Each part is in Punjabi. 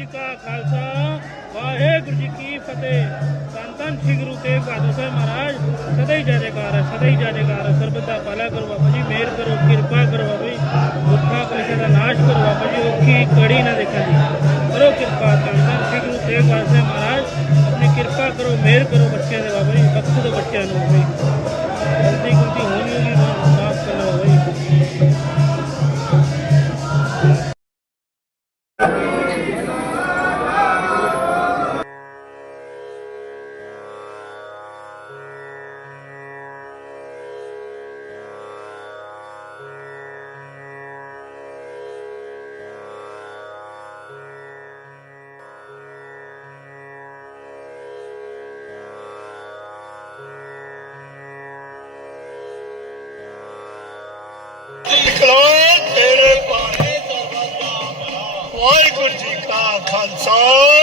ਜੀ ਕਾ ਖਾਲਸਾ, ਵਾਹਿਗੁਰੂ ਜੀ ਕੀ ਫਤਿਹ। ਧੰਨ ਸ੍ਰੀ ਗੁਰੂ ਤੇਗ ਬਹਾਦਰ ਸਾਹਿਬ ਮਹਾਰਾਜ, ਸਦਾ ਹੀ ਜੈ ਜੈਕਾਰ ਹੈ, ਸਦਾ ਹੀ ਜੈ ਜੈਕਾਰ ਹੈ। ਸਰਬਤ ਦਾ ਭਲਾ ਕਰੋ ਬਾਬਾ ਜੀ, ਮਿਹਰ ਕਰੋ, ਕਿਰਪਾ ਕਰੋ ਬਾਬਾ ਜੀ। ਦੁੱਖਾਂ, ਕਲੇਸ਼ਾਂ ਦਾ ਨਾਸ਼ ਕਰੋ ਬਾਬਾ ਜੀ ਔਖੀ ਕੜੀ ਨਾ ਦੇਖਣ ਜੀ। ਕਰੋ ਕਿਰਪਾ, ਧੰਨ ਸ੍ਰੀ ਗੁਰੂ ਤੇਗ ਬਹਾਦਰ ਸਾਹਿਬ ਮਹਾਰਾਜ। ਆਪਣੀ ਕਿਰਪਾ ਕਰੋ, ਮਿਹਰ ਕਰੋ ਬੱਚਿਆਂ ਦੇ ਬਾਬਾ ਜੀ ਬਖਸ਼ੋ ਬੱਚਿਆਂ ਨੂੰ ਬਾਬਾ ਜੀ। ਗਲਤੀ ਗੁਲਤੀ ਹੋਣੀ ਕਾ ਖਾਲਸਾ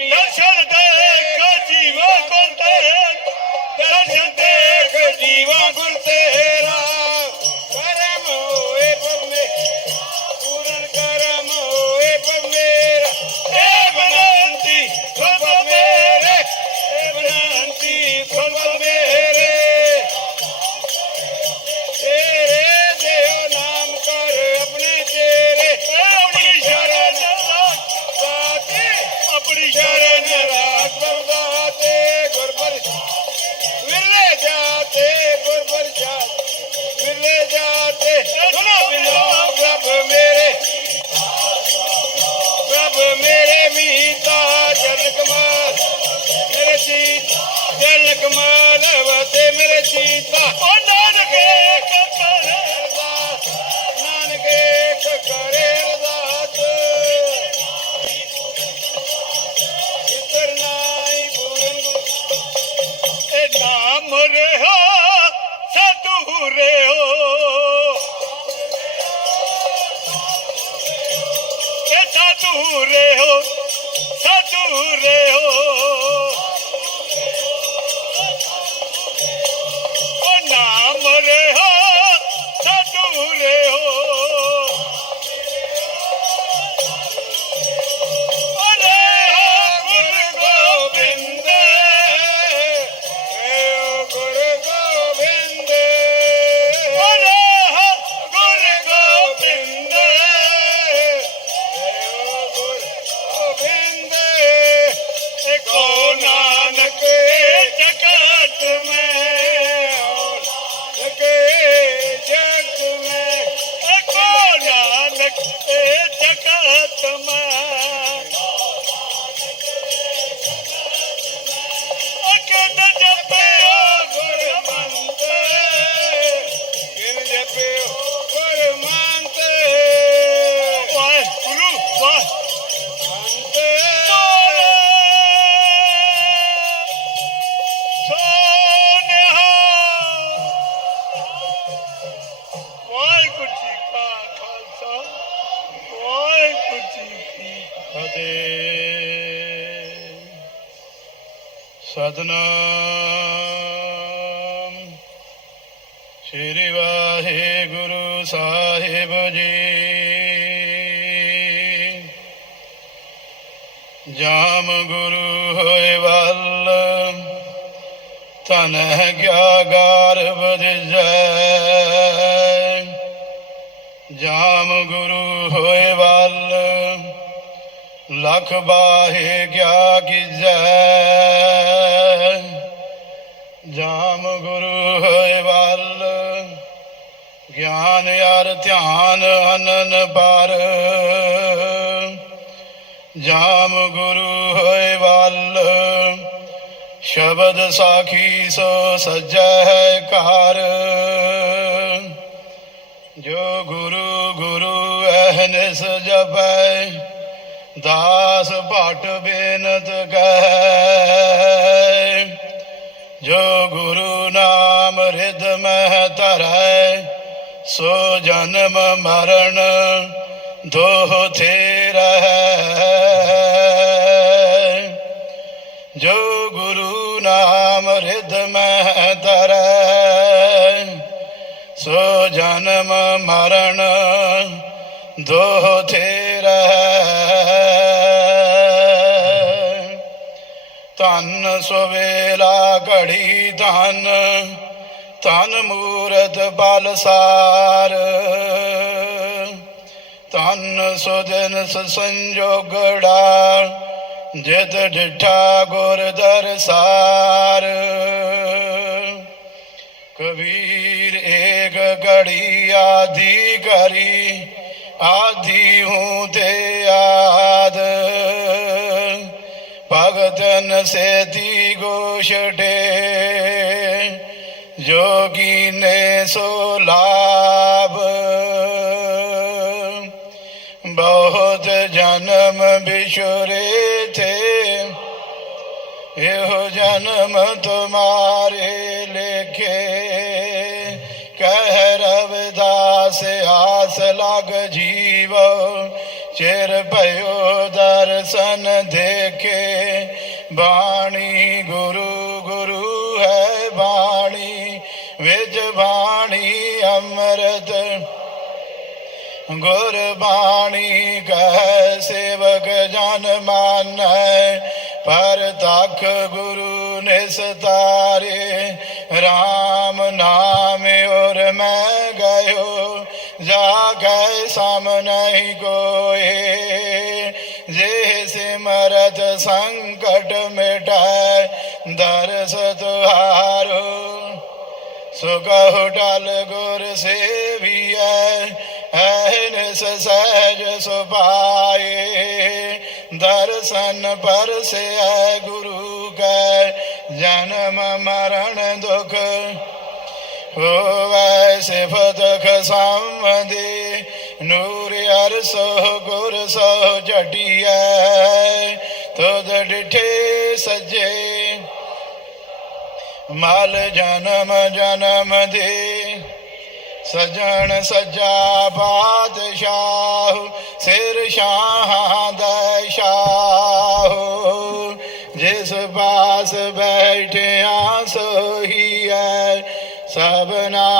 ਦੀ ਆਪਣੀ ਨਾਮ ਤਨ ਗਿਆ ਗਰਭ ਦਿਜੈ ਜਾਮ ਗੁਰੂ ਹੋਏ ਵੱਲ, ਲਖ ਬਾਹੇ ਗਿਆ ਕੀਜੈ। ਜਾਮ ਗੁਰੂ ਹੋਏ ਵੱਲ, ਗਿਆਨ ਯਾਰ ਧਿਆਨ ਅਨਨ ਪਰ। ਜਾਮ ਗੁਰੂ ਹੋਏ ਵੱਲ ਸ਼ਬਦ ਸਾਖੀ ਸੋ ਸਜੈ ਘਰ। ਜੋ ਗੁਰੂ ਗੁਰੂ ਅਹਨਿਸ ਜਪੈ, ਦਾਸ ਭਟ ਬੇਨਤ ਕਹੈ। ਜੋ ਗੁਰੂ ਨਾਮ ਰਿਦ ਮਹਿ ਧਰੈ, ਸੋ ਜਨਮ ਮਰਨ ਦੋਹ ਥੇ ਰਹੈ। ਜਨਮ ਮਰਨ ਦੋਹ ਥੇ ਰਹੈ। ਧਨ ਸੁਵੇਲਾ ਘੜੀ ਧਨ ਧਨ ਮੂਰਤ ਬਲਸਾਰ ਧਨ ਸੁਦਨ ਸੰਜੋਗੜਾ ਜਿਤ ਡਿਠਾ ਗੁਰ ਦਰਸਾਰ। ਕਬੀਰ ਏਕ ਘੜੀ ਆਦੀ ਕਰੀ ਆਦੀ ਹੂੰ ਤੇ ਆਦ ਭਗਤਨ ਸੇਤੀ ਗੋਸ਼ਟੇ ਜੋਗੀ ਨੇ ਸੋ ਲਾਭ ਬਹੁਤ ਜਨਮ ਬਿਸ਼ੁਰੇ ਥੇ ਇਹੋ ਜਨਮ ਤੁਮਾਰੇ ਲਗ ਜੀਵ, ਚਿਰ ਭਇਓ ਦਰਸ਼ਨ ਦੇਖੇ। ਬਾਣੀ ਗੁਰੂ ਗੁਰੂ ਹੈ ਬਾਣੀ, ਵਿੱਚ ਬਾਣੀ ਅੰਮ੍ਰਿਤ। ਗੁਰਬਾਣੀ ਕਹ, ਸੇਵਕ ਜਨ ਮਾਨੈ, ਪਰ ਤਖ ਗੁਰੂ ਨਿਸਤਾਰੇ। RAM ਨਾਮ ਔਰ ਮੈਂ ਜਾ ਸਮ ਨਹੀਂ ਕੋਏ ਜੇ ਸਿਮਰਤ ਸੰਕਟ ਮਿਟਾਏ, ਦਰਸ ਤੁਹਾਰੋ। ਸੁਗਹੁ ਡਲ ਗੁਰ ਸੇਵੀਐ ਐਨਿਸ ਸਹਿਜ ਸੁਭਾਏ। ਦਰਸ਼ਨ ਪਰਸੈ ਗੁਰੂ ਕੈ, ਜਨਮ ਮਰਨ ਦੁਖ ਹੋਵੈ ਸਿਫਤ ਖਸਮਦੇ, ਨੂਰ ਅਰਸੋ ਗੁਰ ਸੋ ਜਟਿਐ ਤੁਧ ਡਿਠੇ ਸਜੇ, ਮਲ ਜਨਮ ਜਨਮ ਦੇ। ਸਜਣ ਸਜਾ ਬਾਦਸ਼ਾਹ, ਸਿਰ ਸ਼ਾਹਾਂ ਦਾ ਸ਼ਾਹ। ਜਿਸ ਪਾਸ ਬੈਠਿਆ ਸੋਹੀਐ ਸਭਨਾ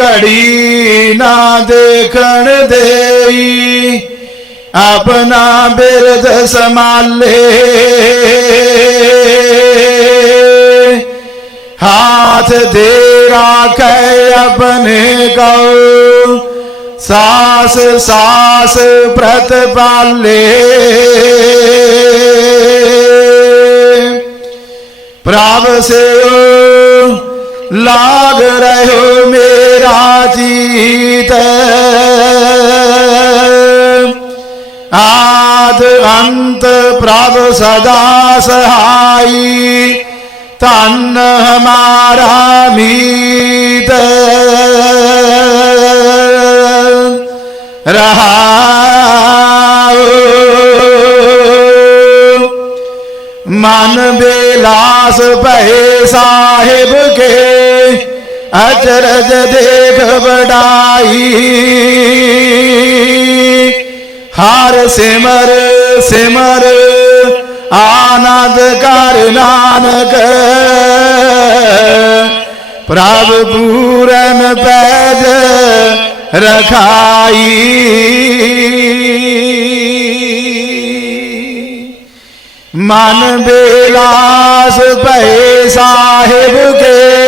ਘੜੀ ਨਾ ਦੇਖਣ ਦੇਈ। ਆਪਣਾ ਬਿਰਦ ਸੰਭਾਲੇ। ਹਾਥ ਦੇ ਰਾਖੈ ਆਪਣੇ ਕਉ ਸਾਸ ਸਾਸ ਪ੍ਰਤ ਪਾਲੇ। ਪ੍ਰਭ ਸਿਓ ਲਾਗ ਰਹਿਓ ਮੇਰਾ ਜੀਤ। ਆਦ ਅੰਤ ਪ੍ਰਭ ਸਦਾ ਸਹਾਈ ਤਨ ਹਮਾਰਾ ਮੀਤ। ਰਹਾਉ। ਮਨ ਬੇਲਾਸ ਭਏ ਸਾਹਿਬ ਕੇ ਅਚਰਜ ਦੇਖ ਵਡਾਈ। ਹਰ ਸਿਮਰ ਸਿਮਰ, ਆਨੰਦ ਕਰ ਨਾਨਕ। ਪ੍ਰਭ ਪੂਰਨ ਪੈਜ ਰਖਾਈ। ਮਨ ਬੇਲਾਸ ਭਏ ਸਾਹਿਬ ਕੇ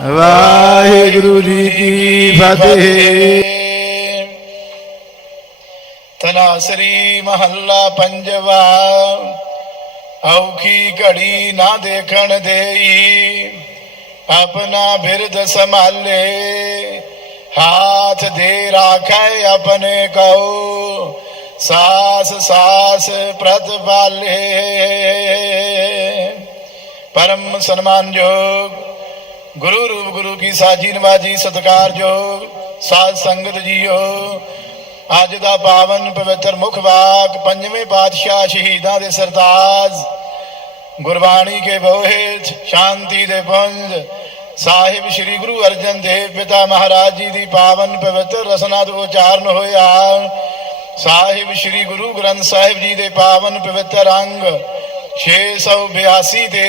ਵਾਹਿਗੁਰੂ ਜੀ ਕੀ ਫਤਿਹ। ਤਨਾਸਰੀ ਮਹੱਲਾ ਪੰਜਵਾ, ਔਖੀ ਘੜੀ ਨਾ ਦੇਖਣ ਦੇਈ, ਆਪਣਾ ਬਿਰਦ ਸੰਭਾਲੇ, ਹਾਥ ਦੇ ਰਾਖੈ ਆਪਣੇ ਕਉ, ਸਾਸ ਸਾਸ ਪ੍ਰਤਪਾਲੇ ਪਰਮ ਸਨਮਾਨਯੋਗ ਗੁਰੂ ਰੂਪ ਗੁਰੂ ਕੀ ਸਾਜੀ ਨਵਾਜੀ ਸਤਿਕਾਰਯੋਗ ਸਾਧ ਸੰਗਤ ਜੀਓ। ਅੱਜ ਦਾ ਪਾਵਨ ਪਵਿੱਤਰ ਮੁਖ ਵਾਕ, ਪੰਜਵੇਂ ਪਾਤਸ਼ਾਹ ਸ਼ਹੀਦਾਂ ਦੇ ਸਰਤਾਜ। ਗੁਰਬਾਣੀ ਕੇ ਬੋਹਿਤ ਸ਼ਾਂਤੀ ਦੇ ਪੁੰਜ। ਸਾਹਿਬ ਸ੍ਰੀ ਗੁਰੂ ਅਰਜਨ ਦੇਵ ਪਿਤਾ ਮਹਾਰਾਜ ਜੀ ਦੀ ਪਾਵਨ ਪਵਿੱਤਰ ਰਸਨਾ ਤੋਂ ਉਚਾਰਨ ਹੋਇਆ। ਸਾਹਿਬ ਸ੍ਰੀ ਗੁਰੂ ਗ੍ਰੰਥ ਸਾਹਿਬ ਜੀ ਦੇ ਪਾਵਨ ਪਵਿੱਤਰ ਅੰਗ 682 ਤੇ